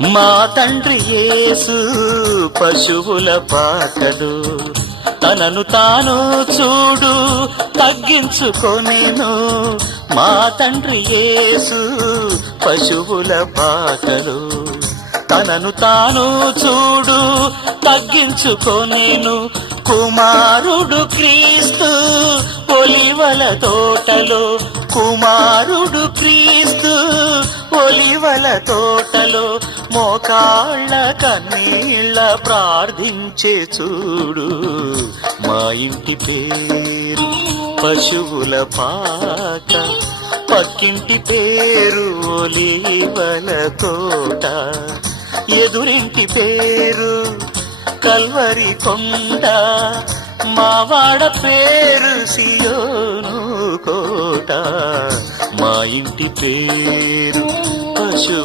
మా తండ్రి యేసు పశువుల పాకడు, తనను తాను చూడు తగ్గించుకొనెను. మా తండ్రి యేసు పశువుల పాకడు, తనను తాను చూడు తగ్గించుకొనెను. కుమారుడు క్రీస్తు ఒలివల తోటలో, కుమారుడు క్రీస్తు ఒలివల తోటలో మోకాళ్ళ కన్నీళ్ళ ప్రార్థించే చూడు. మా ఇంటి పేరు పశువుల పాక, పక్కింటి పేరు ఒలివల తోట, ఎదురింటి పేరు కల్వరి కొండ, మావాడ పేరు సియోను కోట. మా ఇంటి పేరు పశు